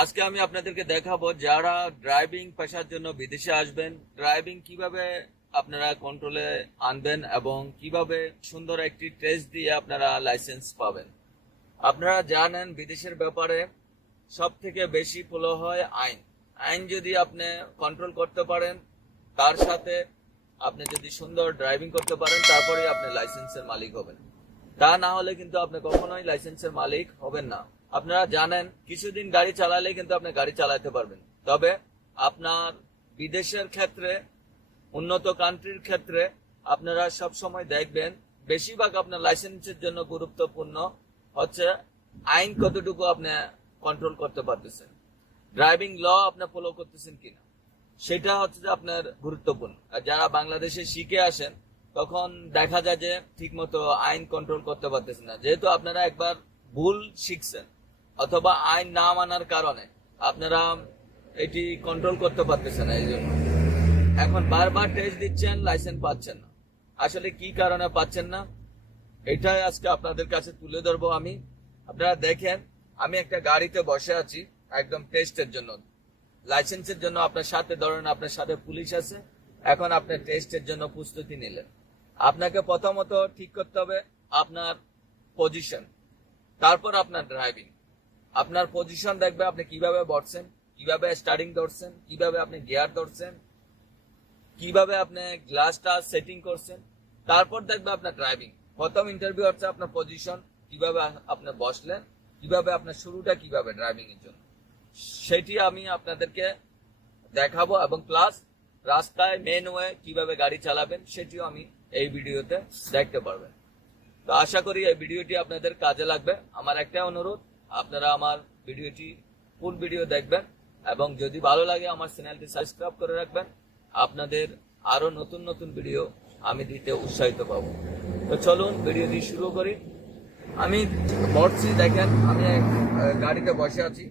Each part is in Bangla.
আজকে আমি আপনাদেরকে দেখাবো যারা ড্রাইভিং পেশার জন্য বিদেশে আসবেন ড্রাইভিং কীভাবে আপনারা কন্ট্রোলে আনবেন এবং কীভাবে সুন্দর একটি টেস্ট দিয়ে আপনারা লাইসেন্স পাবেন। আপনারা জানেন বিদেশের ব্যাপারে সব থেকে বেশি ফলো হয় আইন। আইন যদি আপনি কন্ট্রোল করতে পারেন, তার সাথে আপনি যদি সুন্দর ড্রাইভিং করতে পারেন তারপরে আপনি লাইসেন্সের মালিক হবেন। তা না হলে কিন্তু আপনি কখনোই লাইসেন্সের মালিক হবেন না। আপনারা জানেন, কিছুদিন গাড়ি চালালে কিন্তু আপনি গাড়ি চালাতে পারবেন। তবে আপনার বিদেশের ক্ষেত্রে, উন্নত কান্ট্রির ক্ষেত্রে আপনারা সব সময় দেখবেন, বেশিরভাগ আপনার লাইসেন্সের জন্য গুরুত্বপূর্ণ হচ্ছে আইন কতটুকু আপনি কন্ট্রোল করতে পারতেছেন। ড্রাইভিং ল আপনি ফলো করতেছেন কিনা। সেটা হচ্ছে যে আপনার গুরুত্বপূর্ণ। আর যারা বাংলাদেশে শিখে আসেন, তখন দেখা যায় যে ঠিকমতো আইন কন্ট্রোল করতে পারতেছেন না। যেহেতু আপনারা একবার ভুল শিখছেন অথবা আইন না মানার কারণে আপনারা এটি কন্ট্রোল করতে পারতেছেন না এই জন্য এখন বারবার টেস্ট দিচ্ছেন লাইসেন্স পাচ্ছেন না। আসলে কি কারণে পাচ্ছেন না? এটাই আজকে আপনাদের কাছে তুলে ধরবো আমি। আপনারা দেখেন, আমি একটা গাড়িতে বসে আছি, একদম টেস্টের জন্য। লাইসেন্সের জন্য আপনার সাথে ধরেন আপনার সাথে পুলিশ আছে, এখন আপনার টেস্টের জন্য প্রস্তুতি নিলেন। আপনাকে প্রথমত ঠিক করতে হবে আপনার পজিশন তারপর আপনার ড্রাইভিং আপনার পজিশন দেখবে আপনি কীভাবে বসছেন, কীভাবে স্টার্টিং ধরছেন, কীভাবে আপনি গিয়ার ধরছেন, কীভাবে আপনি গ্লাসটা সেটিং করছেন, তারপর দেখবে আপনার ড্রাইভিং প্রথম ইন্টারভিউ হচ্ছে আপনার পজিশন কীভাবে আপনি বসলেন, কীভাবে আপনার শুরুটা, কীভাবে ড্রাইভিং এর জন্য। সেটি আমি আপনাদেরকে দেখাবো এবং প্লাস রাস্তায় মেন ওয়ে কীভাবে গাড়ি চালাবেন, সেটিও আমি এই ভিডিওতে দেখতে পারবেন। তো আশা করি এই ভিডিওটি আপনাদের কাজে লাগবে। আমার একটা অনুরোধ আপনারা আমার ভিডিওটি ফুল ভিডিও দেখবেন এবং যদি ভালো লাগে আমার চ্যানেলটি সাবস্ক্রাইব করে রাখবেন, আপনাদের আরও নতুন নতুন ভিডিও আমি দিতে উৎসাহিত পাব। তো চলুন ভিডিওটি শুরু করি। আমি বসছি, দেখেন আমি গাড়িতে বসে আছি।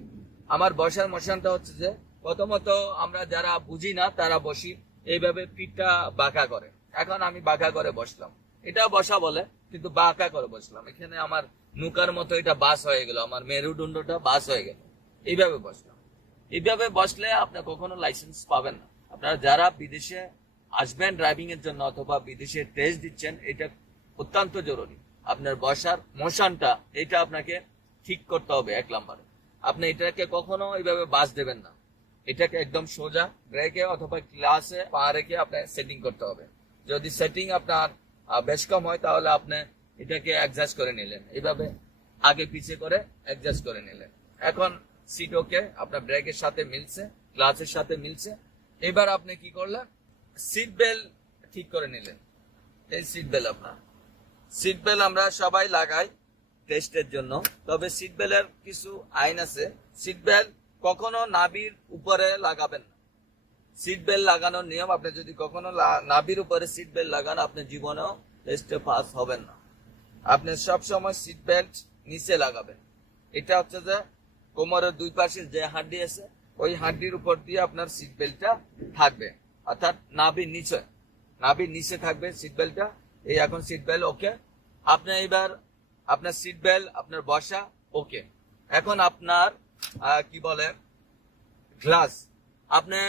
আমার বসার মশানটা হচ্ছে যে, প্রথমত আমরা যারা বুঝি না, তারা বসি। এইভাবে পিঠটা বাঁকা করে। এখন আমি বাঁকা করে বসলাম। এটা বসা বলে কিন্তু বাঁকা করে বসলাম। এখানে আমার নৌকার মতো এটা বাস হয়ে গেল, আমার মেরুদণ্ডটা বাস হয়ে গেল। এইভাবে বসলাম। এইভাবে বসলে আপনি কখনো লাইসেন্স পাবেন না। আপনারা যারা বিদেশে আসবেন ড্রাইভিং এর জন্য অথবা বিদেশে টেস্ট দিচ্ছেন, এটা অত্যন্ত জরুরি। আপনার বসার মোশনটা এটা আপনাকে ঠিক করতে হবে এক নম্বরে। আপনি এটাকে কখনো এইভাবে বাস দেবেন না। এটাকে একদম সোজা ব্রেকে অথবা ক্লাসে পা রেখে আপনার সেটিং করতে হবে। যদি সেটিং আপনার বেশ কম হয়, তাহলে আপনি এটাকে অ্যাডজাস্ট করে নিলেন। এইভাবে আগে পিছিয়ে করে অ্যাডজাস্ট করে নিলেন। এখন সিট ওকে আপনার ব্রেকের সাথে মিলছে ক্লাসের সাথে মিলছে। এবার আপনি কি করলেন? সিট বেল্ট ঠিক করে নিলেন। এই সিট বেল্ট আপনার। সিট বেল্ট আমরা সবাই লাগাই টেস্টের জন্য, তবে সিট বেল্টের কিছু আইন আছে। সিট বেল্ট কখনো নাবির উপরে লাগাবেন না। সিট বেল্ট লাগানোর নিয়ম আপনি যদি কখনো নাবির উপরে সিট বেল্ট লাগান আপনি জীবনেও টেস্টে পাস হবেন না। আপনি সব সময় সিট বেল্ট নিচে লাগাবেন। এটা হচ্ছে যে কোমরের দুই পাশে যে হাড্ডি আছে, ওই হাড্ডির উপর দিয়ে আপনার সিট বেল্টটা থাকবে। অর্থাৎ নাভির নিচে। নাভির নিচে থাকবে সিট বেল্টটা এই এখন সিট বেল্ট ওকে আপনি এবার আপনার সিট বেল্ট আপনার বসা ওকে এখন আপনার কি বলে গ্লাস আপনি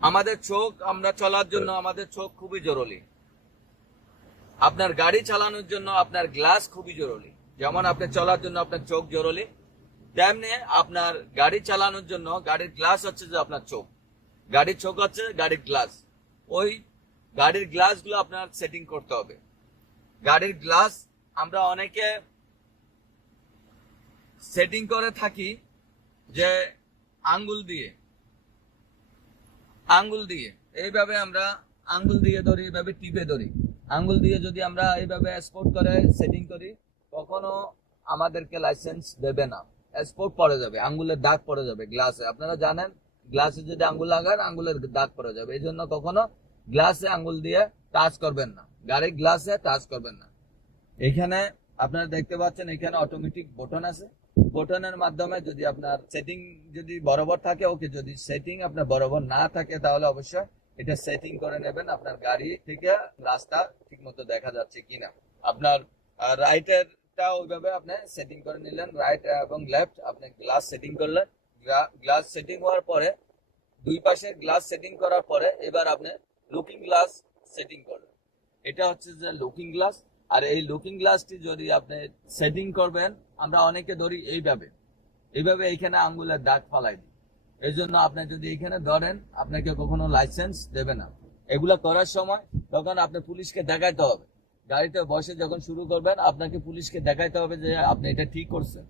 আমাদের চোখ আমরা চলার জন্য আমাদের চোখ খুবই জরুরি। আপনার গাড়ি চালানোর জন্য আপনার গ্লাস খুবই জরুরি। যেমন আপনি চলার জন্য আপনার চোখ জরুরি, তেমনি আপনার গাড়ি চালানোর জন্য গাড়ির গ্লাস হচ্ছে যে আপনার চোখ। গাড়ির চোখ হচ্ছে গাড়ির গ্লাস। ওই গাড়ির গ্লাসগুলো আপনার সেটিং করতে হবে। গাড়ির গ্লাস আমরা অনেকে সেটিং করে থাকি যে আঙ্গুল দিয়ে। আঙ্গুল দিয়ে। এইভাবে আমরা আঙ্গুল দিয়ে ধরি, এইভাবে টিপে ধরি। আঙ্গুল দিয়ে যদি আমরা এইভাবে স্পোর্ট করে সেটিং করি, কখনো আমাদেরকে লাইসেন্স দেবে না। স্পোর্ট পড়ে যাবে, আঙ্গুলের দাগ পড়ে যাবে গ্লাসে আপনারা জানেন গ্লাসে যদি আঙ্গুল লাগান, আঙ্গুলের দাগ পড়ে যাবে। এই জন্য কখনো গ্লাসে আঙ্গুল দিয়ে টাচ করবেন না। গাড়ির গ্লাসে টাচ করবেন না। এখানে আপনারা দেখতে পাচ্ছেন, এখানে অটোমেটিক বটন আছে। বটনের মাধ্যমে যদি আপনার সেটিং যদি বরাবর থাকে ওকে যদি সেটিং আপনার বরাবর না থাকে, তাহলে অবশ্যই এটা সেটিং করে নেবেন আপনার গাড়ি থেকে রাস্তা ঠিকমতো দেখা যাচ্ছে কিনা। আপনার রাইটেরটা ওইভাবে আপনি সেটিং করে নিলেন রাইট এবং লেফট আপনি গ্লাস সেটিং করলেন। গ্লাস সেটিং হওয়ার পরে, দুই পাশে গ্লাস সেটিং করার পরে এবার আপনি লুকিং গ্লাস সেটিং করবেন এটা হচ্ছে যে লুকিং গ্লাস আর এই লুকিং গ্লাসটি যদি আপনি সেটিং করবেন, আমরা অনেকে ধরি এইভাবে। এইভাবে এইখানে আঙ্গুলের দাগ ফালাই দিই। এই জন্য আপনি যদি এখানে ধরেন, আপনাকে কখনো লাইসেন্স দেবে না। এগুলা করার সময় তখন আপনি পুলিশকে দেখাইতে হবে। গাড়িতে বসে যখন শুরু করবেন, আপনাকে পুলিশকে দেখাইতে হবে যে আপনি এটা ঠিক করছেন।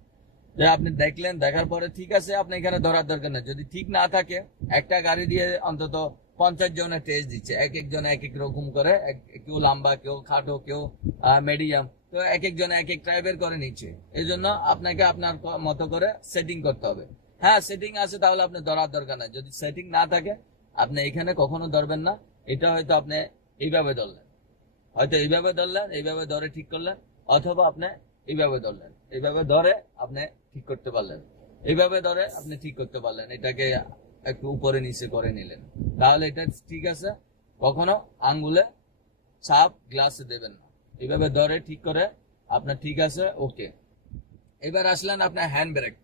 যে আপনি দেখলেন, দেখার পরে ঠিক আছে, আপনি এখানে ধরার দরকার নেই। যদি ঠিক না থাকে, একটা গাড়ি দিয়ে অন্তত পঞ্চাশ জনের টেস্ট দিচ্ছে। এক একজন এক এক রকম করে কেউ লম্বা, কেউ খাটো, কেউ মিডিয়াম তো এক একজন এক এক টাইপের করে নিচ্ছে। এই জন্য আপনাকে আপনার মতো করে সেটিং করতে হবে। হ্যাঁ সেটিং আছে তাহলে আপনি ধরার দরকার নাই। যদি সেটিং না থাকে, আপনি এখানে কখনো ধরবেন না। এটা হয়তো আপনি এইভাবে ধরলেন। হয়তো এইভাবে ধরলেন, এইভাবে ধরে ঠিক করলেন, অথবা আপনি এইভাবে ধরলেন। এইভাবে ধরে আপনি ঠিক করতে পারলেন। এইভাবে ধরে আপনি ঠিক করতে পারলেন। এটাকে একটু উপরে নিচে করে নিলেন। তাহলে এটা ঠিক আছে, কখনো আঙ্গুলে চাপ গ্লাসে দেবেন না। এইভাবে ধরে ঠিক করে আপনার ঠিক আছে, ওকে। এবার আসলেন আপনার হ্যান্ড ব্রেক।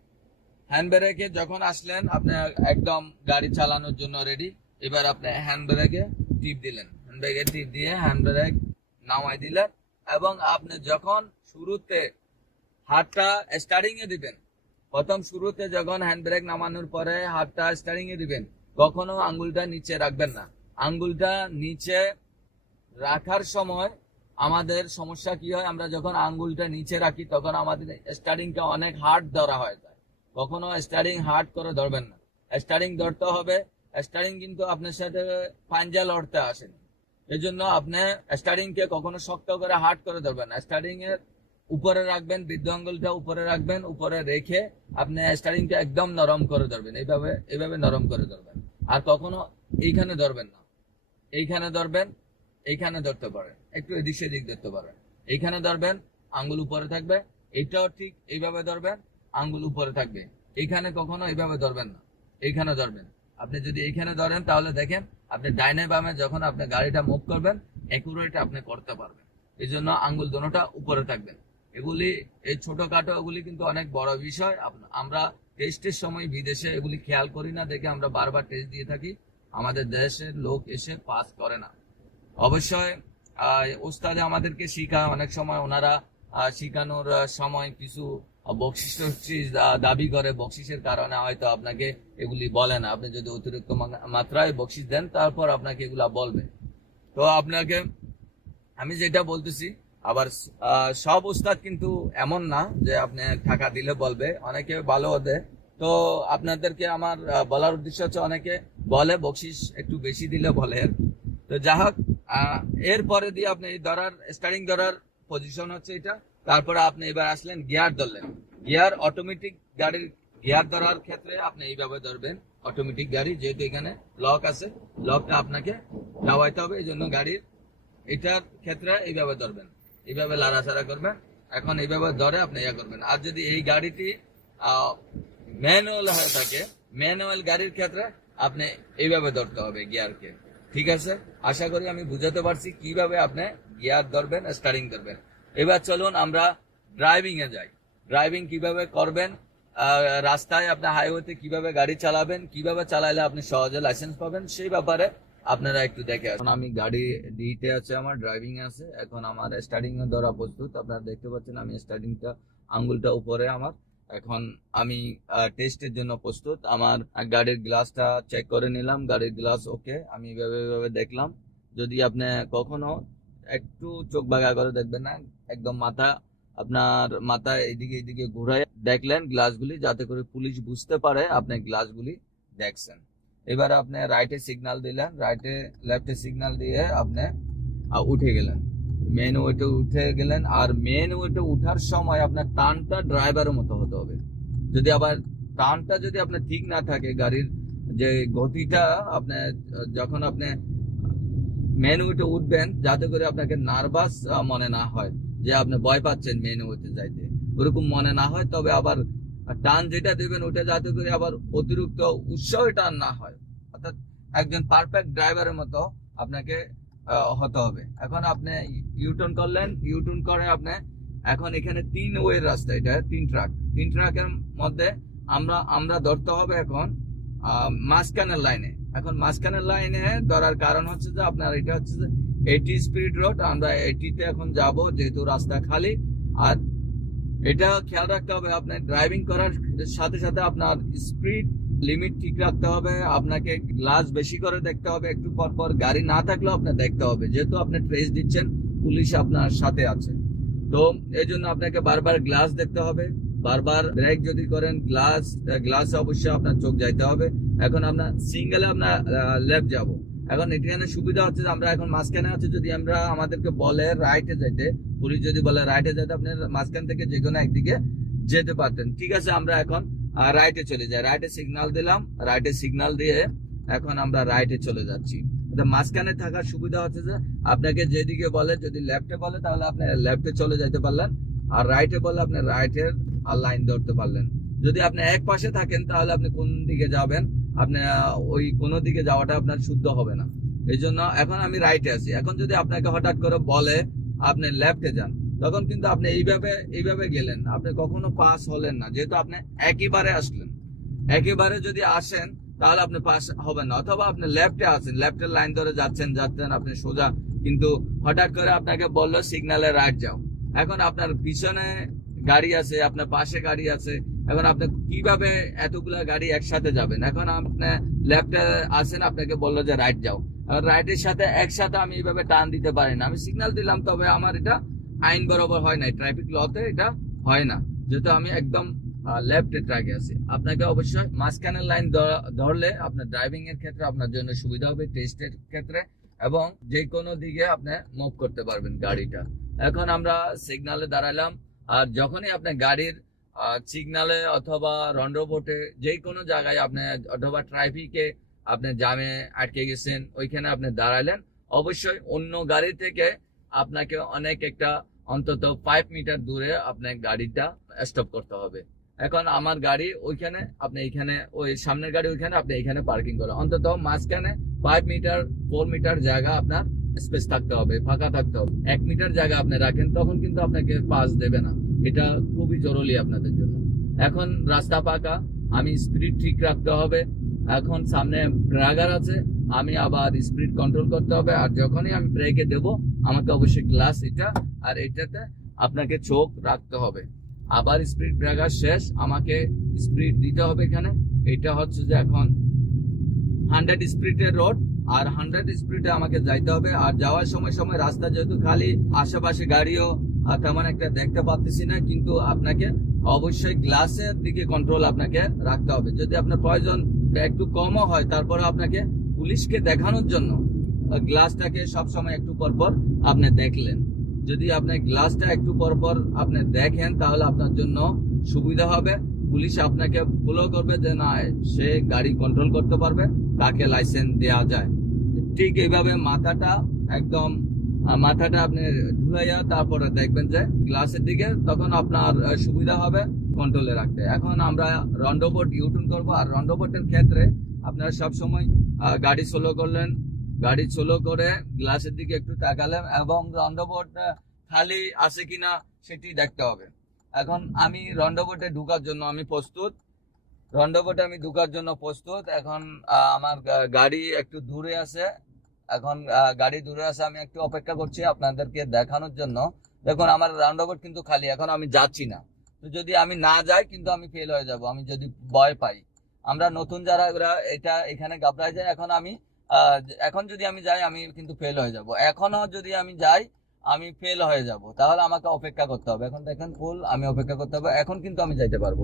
হ্যান্ড ব্রেকে যখন আসলেন, আপনি একদম গাড়ি চালানোর জন্য রেডি এবার আপনি হ্যান্ড ব্রেকে টিপ দিলেন। হ্যান্ড ব্রেকে টিপ দিয়ে হ্যান্ড ব্রেক নামাই দিলেন এবং আপনি যখন শুরুতে হাতটা স্টার্টিং এ দিবেন প্রথম শুরুতে যখন হ্যান্ড ব্রেক নামানোর পরে হাতটা স্টার্টিং এ দিবেন, কখনো আঙ্গুলটা নিচে রাখবেন না। আঙ্গুলটা নিচে রাখার সময় আমাদের সমস্যা কি হয়, আমরা যখন আঙ্গুলটা নিচে রাখি, তখন আমাদের স্টার্টিংটা অনেক হার্ড ধরা হয়ে কখনো স্টারিং হার্ড করে ধরবেন না। স্টারিং ধরতে হবে স্টারিং কিন্তু আপনার সাথে পাঞ্জা লড়তে আসেন। এজন্য আপনি স্টার্টিং কে কখনো শক্ত করে হার্ড করে ধরবেন না। স্টার্টিং এর উপরে রাখবেন, বৃদ্ধ আঙ্গুলটা উপরে রাখবেন, উপরে রেখে আপনি স্টার্টিং একদম নরম করে ধরবেন। এইভাবে এইভাবে নরম করে ধরবেন। আর কখনো এইখানে ধরবেন না। এইখানে ধরবেন, এইখানে ধরতে পারেন। একটু এদিক সেদিক ধরতে পারেন। এইখানে ধরবেন, আঙ্গুল উপরে থাকবে। এইটাও ঠিক এইভাবে ধরবেন, আঙ্গুল উপরে থাকবে। এইখানে কখনো এইভাবে ধরবেন না। এইখানে ধরবেন। আপনি যদি এইখানে ধরেন, তাহলে দেখেন, আপনি ডাইনে বামে যখন আপনি গাড়িটা মুভ করবেন একুরেট আপনি করতে পারবেন। এই জন্য আঙ্গুল দোনোটা উপরে থাকবেন এগুলি, এই ছোটখাটো এগুলি কিন্তু অনেক বড় বিষয়। আমরা টেস্টের সময় বিদেশে এগুলি খেয়াল করি না, দেখে আমরা বারবার টেস্ট দিয়ে থাকি। আমাদের দেশের লোক এসে পাস করে না। অবশ্যই ওস্তাদে আমাদেরকে শিখায় অনেক সময় ওনারা শিখানোর সময় কিছু বকশিস দাবি করে বকশিসের কারণে হয়তো আপনাকে এগুলি বলে না। আপনি যদি অতিরিক্ত মাত্রায় বকশিস দেন, তারপর আপনাকে এগুলা বলবে। তো আপনাকে, আমি যেটা বলতেছি আবার সব উস্তাদ কিন্তু এমন না যে আপনি টাকা দিলে বলবে। অনেকে ভালো হতে তো আপনাদেরকে আমার বলার উদ্দেশ্য হচ্ছে অনেকে বলে, বকশিস একটু বেশি দিলে বলে আর। তো যা হোক এরপরে দিয়ে আপনি এই ধরার স্টারিং ধরার পজিশন হচ্ছে এটা। তারপরে আপনি এবার আসলেন গিয়ার ধরলেন। গিয়ার অটোমেটিক গাড়ির, গিয়ার ধরার ক্ষেত্রে আপনি এইভাবে ধরবেন। অটোমেটিক গাড়ি, যেহেতু এখানে লক আছে লকটা আপনাকে দাওয়াইতে হবে। এই জন্য গাড়ির, এটার ক্ষেত্রে এইভাবে ধরবেন। এইভাবে লাড়াচাড়া করবেন। এখন এইভাবে ধরে আপনি ইয়া করবেন। আর যদি এই গাড়িটি ম্যানুয়াল হয়ে থাকে ম্যানুয়াল গাড়ির ক্ষেত্রে আপনি এইভাবে ধরতে হবে গিয়ারকে। ঠিক আছে? আশা করি আমি বুঝাতে পারছি কীভাবে আপনি গিয়ার ধরবেন স্টারিং ধরবেন। এবার চলুন আমরা ড্রাইভিং এ যাই। ড্রাইভিং কীভাবে করবেন রাস্তায় আপনি হাইওয়েতে কীভাবে গাড়ি চালাবেন, কীভাবে চালাইলে আপনি সহজে লাইসেন্স পাবেন, সেই ব্যাপারে আপনারা একটু দেখে এখন আমি গাড়ি ডিতে আছে, আমার ড্রাইভিং আছে। এখন আমার স্টার্টিং ধরা প্রস্তুত। আপনারা দেখতে পাচ্ছেন আমি স্টার্টিংটা আঙ্গুলটা উপরে আমার। এখন আমি টেস্টের জন্য প্রস্তুত। আমার গাড়ির গ্লাসটা চেক করে নিলাম। গাড়ির গ্লাস ওকে আমি এভাবে এভাবে দেখলাম। যদি আপনি কখনো একটু চোখ বাগা করে দেখবেন না, একদম মাথা, আপনার মাথা এদিকে এদিকে ঘুরায় দেখলেন গ্লাসগুলি যাতে করে পুলিশ বুঝতে পারে আপনি গ্লাসগুলি দেখছেন। এবারে আপনি রাইটে সিগনাল দিলেন রাইটে লেফটে সিগনাল দিয়ে আপনি উঠে গেলেন। মেন ওয়েটে উঠে গেলেন, আর মেন ওয়েটে উঠার সময় আপনার টানটা ড্রাইভারের মতো হতে হবে। যদি আবার টানটা যদি আপনার ঠিক না থাকে, গাড়ির যে গতিটা আপনার যখন আপনি মেন ওয়েটে উঠবেন, যাতে করে আপনাকে নার্ভাস মনে না হয়, যে আপনি ভয় পাচ্ছেন মেন ওয়েতে যাইতে। ওরকম মনে না হয়, তবে আবার টান যেটা দেবেন, ওটা যাতে করে আবার অতিরিক্ত উৎসাহ টান না হয়। অর্থাৎ একজন পারফেক্ট ড্রাইভারের মতো আপনাকে হতে হবে। এখন আপনি ইউটার্ন করলেন ইউটার্ন করে আপনি, এখন এখানে তিন ওয়ের রাস্তা এটা, তিন ট্রাক তিন ট্রাকের মধ্যে আমরা আমরা ধরতে হবে এখন মাঝখানের লাইনে এখন মাঝখানের লাইনে ধরার কারণ হচ্ছে যে, আপনার এটা হচ্ছে যে এইটি স্পিড রোড আমরা এইটিতে এখন যাব, যেহেতু রাস্তা খালি। আর এটা খেয়াল রাখতে হবে, আপনার ড্রাইভিং করার সাথে সাথে আপনার স্পিড লিমিট ঠিক রাখতে হবে, আপনাকে গ্লাস বেশি করে দেখতে হবে, একটু পর পর গাড়ি না থাকলেও আপনার দেখতে হবে, যেহেতু আপনি ট্রেস দিচ্ছেন পুলিশ আপনার সাথে আছে। তো এই জন্য আপনাকে বারবার গ্লাস দেখতে হবে, বারবার ব্রেক যদি করেন গ্লাস গ্লাসে অবশ্যই আপনার চোখ যাইতে হবে। এখন আপনার সিঙ্গেলে আপনার লেফট যাব। এখন এখানে সুবিধা হচ্ছে যে আমরা এখন মাঝখানে আছে যদি আমরা আমাদেরকে বলে রাইটে যাইতে, পুলিশ যদি বলে রাইটে যাইতে, আপনি মাঝখান থেকে যে কোনো একদিকে যেতে পারতেন। ঠিক আছে, আমরা এখন রাইটে চলে যাই। রাইটে সিগনাল দিলাম রাইটে সিগনাল দিয়ে এখন আমরা রাইটে চলে যাচ্ছি। মাঝখানে থাকার সুবিধা হচ্ছে যে আপনাকে যেদিকে বলে, যদি লেফটে বলে, তাহলে আপনি লেফটে চলে যেতে পারলেন। আর রাইটে বলে আপনি রাইটের লাইন ধরতে পারলেন। যদি আপনি এক পাশে থাকেন, তাহলে আপনি কোন দিকে যাবেন? আপনি আহ, ওই কোন দিকে যাওয়াটা আপনার শুদ্ধ হবে না। এই জন্য এখন আমি রাইটে আছি। এখন যদি আপনাকে হঠাৎ করে বলে আপনি লেফটে যান তখন কিন্তু আপনি এইভাবে এইভাবে গেলেন আপনি কখনো পাস হলেন না। যেহেতু আপনি একইবারে আসলেন। একেবারে যদি আসেন তাহলে আপনি পাস হবেন না। অথবা আপনি লেফটে আছেন লেফটের লাইন ধরে যাচ্ছেন যাচ্ছেন আপনি সোজা। কিন্তু হঠাৎ করে আপনাকে বলল সিগন্যালে রাইট যাও। এখন আপনার পিছনে গাড়ি আছে, আপনার পাশে গাড়ি আছে। এখন আপনি কীভাবে এতগুলা গাড়ি একসাথে যাবেন? এখন আপনি লেফটে আছেন, আপনাকে বলল যে রাইট যাও। রাইটের সাথে একসাথে আমি এইভাবে টান দিতে পারি না। আমি সিগন্যাল দিলাম, তবে আমার এটা আইন বরাবর হয় নাই। ট্রাফিক লতে এটা হয় না। যেহেতু আমি একদম লেফটে ট্র্যাকে আছি। আপনাকে অবশ্যই মাঝখানের লাইন ধরলে আপনার ড্রাইভিং এর ক্ষেত্রে আপনার জন্য সুবিধা হবে টেস্টের ক্ষেত্রে। এবং যে কোনো দিকে আপনি মুভ করতে পারবেন গাড়িটা। এখন আমরা সিগনালে দাঁড়ালাম। আর যখনই আপনি গাড়ির সিগনালে অথবা রন্ডবোটে যে কোনো জায়গায় আপনি অথবা ট্রাফিকে আপনি জামে আটকে গেছেন, ওইখানে আপনি দাঁড়ালেন, অবশ্যই অন্য গাড়ি থেকে আপনাকে অনেক একটা অন্তত ফাইভ মিটার দূরে আপনার গাড়িটা স্টপ করতে হবে। এখন আমার গাড়ি ওইখানে, আপনি এইখানে ওই সামনের গাড়ি ওইখানে, আপনি এইখানে পার্কিং করেন অন্তত মাঝখানে ফাইভ মিটার ফোর মিটার জায়গা আপনার স্পেস থাকতে হবে, ফাঁকা থাকতে হবে। এক মিটার জায়গা আপনি রাখেন, তখন কিন্তু আপনাকে পাস দেবে না। এটা খুবই জরুরি আপনাদের জন্য। এখন রাস্তা পাকা আমি স্পিড ঠিক রাখতে হবে। এখন সামনে ড্রাগার আছে, আমি আবার স্পিড কন্ট্রোল করতে হবে। আর যখনই আমি ব্রেকে দেব, আমাকে অবশ্যই গ্লাস এটা আর এটাতে আপনাকে চোখ রাখতে হবে। আবার স্পিড ব্রেকার শেষ, আমাকে স্পিড দিতে হবে এখানে। এটা হচ্ছে যে এখন হান্ড্রেড স্পিডের রোড আর হান্ড্রেড স্পিডে আমাকে যাইতে হবে। আর যাওয়ার সময় সময় রাস্তা যেহেতু খালি, আশেপাশে গাড়িও তেমন একটা দেখতে পাচ্ছি না, কিন্তু আপনাকে অবশ্যই গ্লাসের দিকে কন্ট্রোল আপনাকে রাখতে হবে। যদি আপনার প্রয়োজন একটু কমও হয় তারপরে আপনাকে পুলিশকে দেখানোর জন্য গ্লাসটাকে সবসময় একটু পর পর আপনি দেখলেন। যদি আপনি গ্লাসটা একটু পর পর আপনি দেখেন, তাহলে আপনার জন্য সুবিধা হবে। পুলিশ আপনাকে ফলো করবে যে না, সে গাড়ি কন্ট্রোল করতে পারবে, তাকে লাইসেন্স দেওয়া যায়। ঠিক এইভাবে মাথাটা একদম মাথাটা আপনি ঢুলাইয়া তারপরে দেখবেন যে গ্লাসের দিকে তখন আপনার সুবিধা হবে কন্ট্রোলে রাখতে। এখন আমরা রন্ডোবোট ইউটুন করব। আর রন্ডোবোটের ক্ষেত্রে আপনারা সব সময় গাড়ি স্লো করলেন। গাড়ি সোলো করে গ্লাসের দিকে একটু তাকালেন এবং রন্ডোবোট খালি আছে কিনা সেটি দেখতে হবে। এখন আমি রন্ডোবোটে ঢুকার জন্য আমি প্রস্তুত। রন্ডোবোটে আমি ঢুকার জন্য প্রস্তুত। এখন আমার গাড়ি একটু দূরে আছে। এখন গাড়ি দূরে আছে, আমি একটু অপেক্ষা করছি আপনাদেরকে দেখানোর জন্য। দেখুন, আমার রাউন্ডাবোট কিন্তু খালি, এখন আমি যাচ্ছি না। তো যদি আমি না যাই, কিন্তু আমি ফেল হয়ে যাব, আমি যদি ভয় পাই। আমরা নতুন যারা এটা এখানে গাবড়ায় যায়, এখন আমি এখন যদি আমি যাই, আমি কিন্তু ফেল হয়ে যাব। এখনও যদি আমি যাই, আমি ফেল হয়ে যাব। তাহলে আমাকে অপেক্ষা করতে হবে। এখন দেখেন ফুল আমি অপেক্ষা করতে হবে। এখন কিন্তু আমি যাইতে পারব।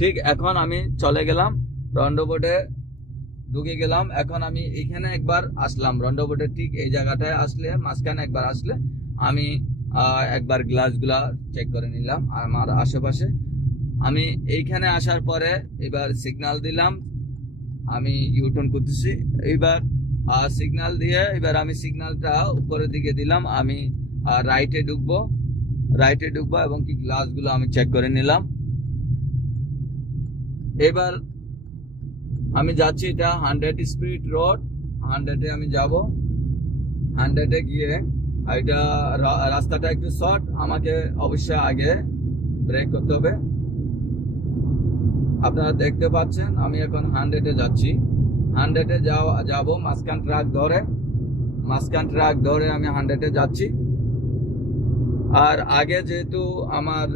ঠিক, এখন আমি চলে গেলাম রন্ডবোটে ঢুকে গেলাম। এখন আমি এখানে একবার আসলাম। রন্ডবোটের ঠিক এই জায়গাটায় আসলে, মাঝখানে একবার আসলে আমি একবার গ্লাসগুলা চেক করে নিলাম আমার আশেপাশে। আমি এইখানে আসার পরে এবার সিগনাল দিলাম। আমি ইউটার্ন করতেছি। এইবার সিগনাল দিয়ে এবার আমি সিগনালটা উপরের দিকে দিলাম। আমি রাইটে ঢুকবো। রাইটে ঢুকবো এবং কি গ্লাসগুলো আমি চেক করে নিলাম। এবার আমি যাচ্ছি এটা হান্ড্রেড স্পিড রোড, হান্ড্রেডে আমি যাব। হান্ড্রেডে গিয়ে এটা রাস্তাটা একটু শর্ট, আমাকে অবশ্যই আগে ব্রেক করতে হবে। আপনারা দেখতে পাচ্ছেন, আমি এখন হান্ড্রেডে যাচ্ছি। হান্ড্রেডে যাওয়া, যাব মাঝখান ট্রাক ধরে। মাঝখান ট্রাক ধরে আমি হান্ড্রেডে যাচ্ছি। আর আগে যেহেতু আমার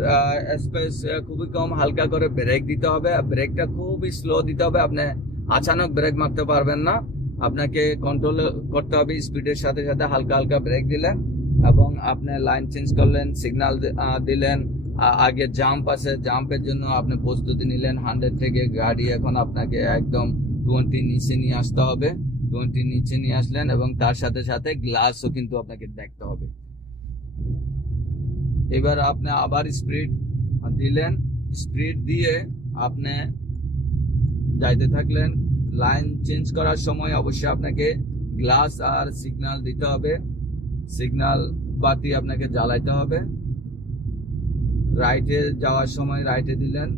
স্পেস খুবই কম, হালকা করে ব্রেক দিতে হবে। ব্রেকটা খুবই স্লো দিতে হবে। আপনি আচানক ব্রেক মারতে পারবেন না। আপনাকে কন্ট্রোল করতে হবে স্পিডের সাথে সাথে হালকা হালকা ব্রেক দিলেন এবং আপনি লাইন চেঞ্জ করলেন সিগন্যাল দিলেন আগে জাম্প আছে জাম্পের জন্য আপনি প্রস্তুতি নিলেন হান্ড্রেড থেকে গাড়ি এখন আপনাকে একদম টোয়েন্টি নিচে নিয়ে আসতে হবে। টোয়েন্টি নিচে নিয়ে আসলেন এবং তার সাথে সাথে গ্লাসও কিন্তু আপনাকে দেখতে হবে। এবার আপনি আবার স্পিড দিলেন। স্পিড দিয়ে আপনি যাইতে থাকলেন। লাইন চেঞ্জ করার সময় অবশ্যই আপনাকে গ্লাস আর সিগনাল দিতে হবে। সিগনাল বাতি আপনাকে জ্বালাইতে হবে। রাইটে যাওয়ার সময় রাইটে দিলেন।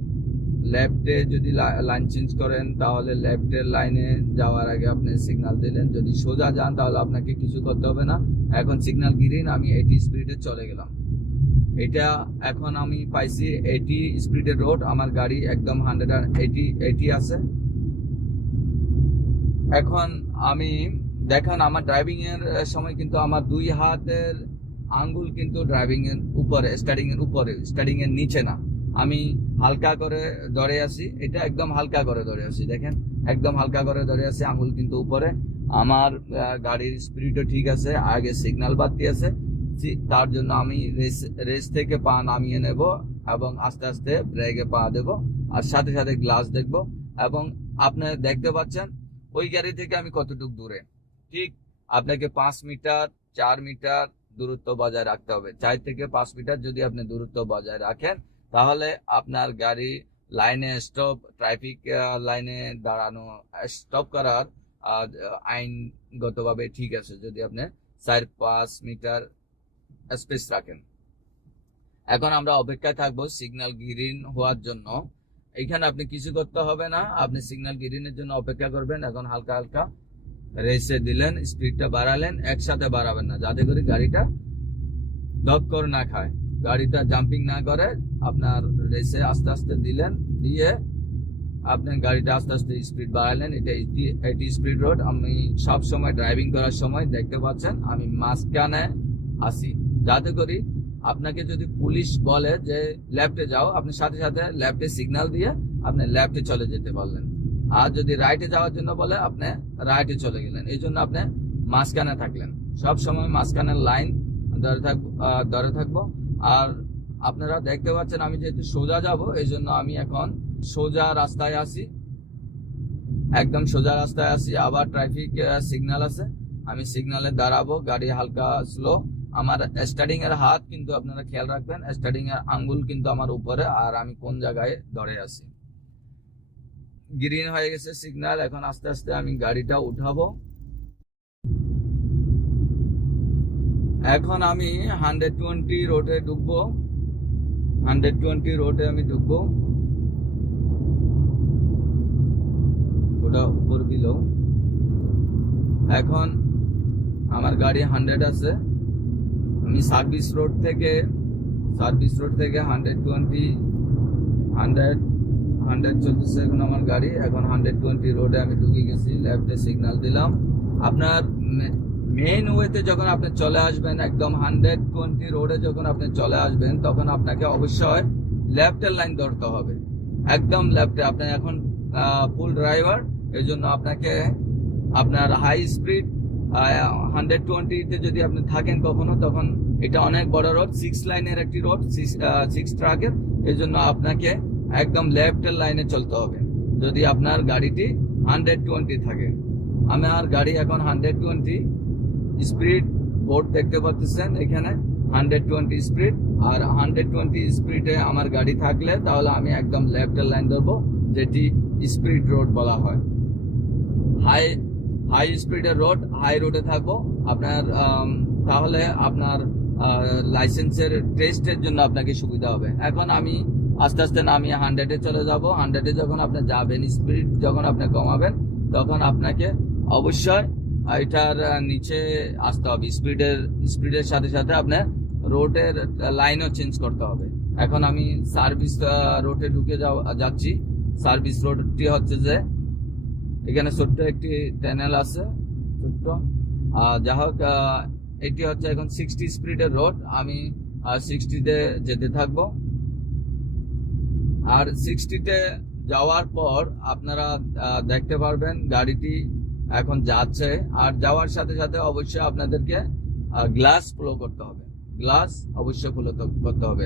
লেফটে যদি লাইন চেঞ্জ করেন, তাহলে লেফটের লাইনে যাওয়ার আগে আপনি সিগনাল দিলেন। যদি সোজা যান, তাহলে আপনাকে কিছু করতে হবে না। এখন সিগন্যাল গ্রিন, আমি এইটি স্পিডে চলে গেলাম। এটা এখন আমি পাইছি এইটি স্পিডের রোড আমার গাড়ি একদম হান্ড্রেড আর এইটি এইটি আছে। এখন আমি, দেখেন আমার ড্রাইভিং এর সময় কিন্তু আমার দুই হাতের আঙ্গুল কিন্তু ড্রাইভিং এর উপরে স্টার্টিং এর উপরে স্টার্টিং এর নিচে না। আমি হালকা করে ধরে আছি, এটা একদম হালকা করে ধরে আছি, দেখেন। একদম হালকা করে ধরে আছি, আঙ্গুল কিন্তু উপরে। আমার গাড়ির স্পিডও ঠিক আছে, আগে সিগন্যাল বাড়তি আছে। জি- তার জন্য আমি রেস রেস থেকে পা নামিয়ে নেব এবং আস্তে আস্তে ব্রেকে পা দেব আর সাথে সাথে গ্লাস দেখব এবং আপনি দেখতে পাচ্ছেন ওই গাড়ি থেকে আমি কতটুকু দূরে। ঠিক আপনাকে পাঁচ মিটার, চার মিটার দূরত্ব বজায় রাখতে হবে। চার থেকে পাঁচ মিটার যদি আপনি দূরত্ব বজায় রাখেন, তাহলে আপনার গাড়ি লাইনে স্টপ ট্রাফিক লাইনে দাঁড়ানো স্টপ করার আইনগতভাবে ঠিক আছে। যদি আপনি চার, পাঁচ মিটার স্পেস রাখেন। এখন আমরা অপেক্ষায় থাকব সিগন্যাল গ্রিন হওয়ার জন্য। এখানে আপনি কিছু করতে হবে না, আপনি সিগন্যাল গ্রিনের জন্য অপেক্ষা করবেন। এখন হালকা হালকা রেসে দিলেন, স্পিডটা বাড়ালেন, একসাথে বাড়াবেন না, যাতে করে গাড়িটা দক্কর না খায়। গাড়িটা জাম্পিং না করে, আপনার রেসে আস্তে আস্তে দিলেন, দিয়ে আপনি গাড়িটা আস্তে আস্তে স্পিড বাড়ালেন। এটা এটি স্পিড রোড। আমি সব সময় ড্রাইভিং করার সময় দেখতে পাচ্ছেন, আমি মাঝখানে আসি। যাতে করি আপনাকে যদি পুলিশ বলে যে লেফটে যাও, আপনি সাথে সাথে লেফটে সিগনাল দিয়ে আপনি লেফটে চলে যেতে পারলেন। আর যদি রাইটে যাওয়ার জন্য বলে, আপনি রাইটে চলে গেলেন। এই জন্য আপনি মাঝখানে থাকলেন। সব সময় মাঝখানের লাইন ধরে থাকব ধরে থাকব। আর আপনারা দেখতে পাচ্ছেন, আমি যেহেতু সোজা যাব, এই জন্য আমি এখন সোজা রাস্তায় আসি। একদম সোজা রাস্তায় আসি। আবার ট্রাফিক সিগন্যাল আছে। আমি সিগনালে দাঁড়াবো। গাড়ি হালকা স্লো আমার স্টার্টিং এর হাত কিন্তু আপনারা খেয়াল রাখবেন স্টার্টিং এর আঙ্গুল কিন্তু আমার উপরে, আর আমি কোন জায়গায় ধরে আছি। গ্রিন হয়ে গেছে সিগন্যাল এখন আস্তে আস্তে আমি গাড়িটা উঠাবো। এখন আমি হান্ড্রেড টোয়েন্টি রোডে ঢুকবো। হান্ড্রেড টোয়েন্টি রোডে আমি ঢুকবো। ওটা উপর বিলো এখন আমার গাড়ি হান্ড্রেড আছে। আমি সার্ভিস রোড থেকে সার্ভিস রোড থেকে হান্ড্রেড টোয়েন্টি হান্ড্রেড হান্ড্রেড চলতেছে এখন আমার গাড়ি, এখন হান্ড্রেড টোয়েন্টি রোডে আমি ঢুকে গেছি লেফটে সিগন্যাল দিলাম। আপনার মেইন ওয়েতে যখন আপনি চলে আসবেন, একদম হান্ড্রেড টোয়েন্টি রোডে যখন আপনি চলে আসবেন, তখন আপনাকে অবশ্যই লেফটের লাইন ধরতে হবে। একদম লেফটে আপনি এখন ফুল ড্রাইভার এই জন্য আপনাকে আপনার হাই স্পিড হান্ড্রেড টোয়েন্টিতে যদি আপনি থাকেন কখনো, তখন এটা অনেক বড় রোড সিক্স লাইনের একটি রোড সিক্স ট্রাকের এই জন্য আপনাকে একদম লেফটের লাইনে চলতে হবে। যদি আপনার গাড়িটি হান্ড্রেড টোয়েন্টি থাকে। আমার গাড়ি এখন হান্ড্রেড টোয়েন্টি স্পিড বোর্ড দেখতে পাচ্ছেন এখানে হান্ড্রেড টোয়েন্টি স্পিড আর হান্ড্রেড টোয়েন্টি স্পিডে আমার গাড়ি থাকলে, তাহলে আমি একদম লেফটের লাইন ধরবো, যেটি স্পিড রোড বলা হয়। হাই হাই স্পিডের রোড হাই রোডে থাকব। আপনার তাহলে আপনার লাইসেন্সের টেস্টের জন্য আপনাকে সুবিধা হবে। এখন আমি আস্তে আস্তে নামিয়ে হান্ড্রেডে চলে যাব। হান্ড্রেডে যখন আপনি যাবেন স্পিড যখন আপনি কমাবেন, তখন আপনাকে অবশ্যই এটার নিচে আসতে হবে। স্পিডের স্পিডের সাথে সাথে আপনার রোডের লাইনও চেঞ্জ করতে হবে। এখন আমি সার্ভিস রোডে ঢুকে যাচ্ছি। সার্ভিস রোডটি হচ্ছে যে এখানে ছোট্ট একটি ট্যানেল আছে, ছোট্ট। যা হোক এটি হচ্ছে এখন সিক্সটি স্পিডের রোড আমি সিক্সটিতে যেতে থাকব। আর সিক্সটিতে যাওয়ার পর আপনারা দেখতে পারবেন গাড়িটি এখন যাচ্ছে। আর যাওয়ার সাথে সাথে অবশ্যই আপনাদেরকে গ্লাস ফ্লো করতে হবে। গ্লাস অবশ্যই ফ্লো করতে হবে।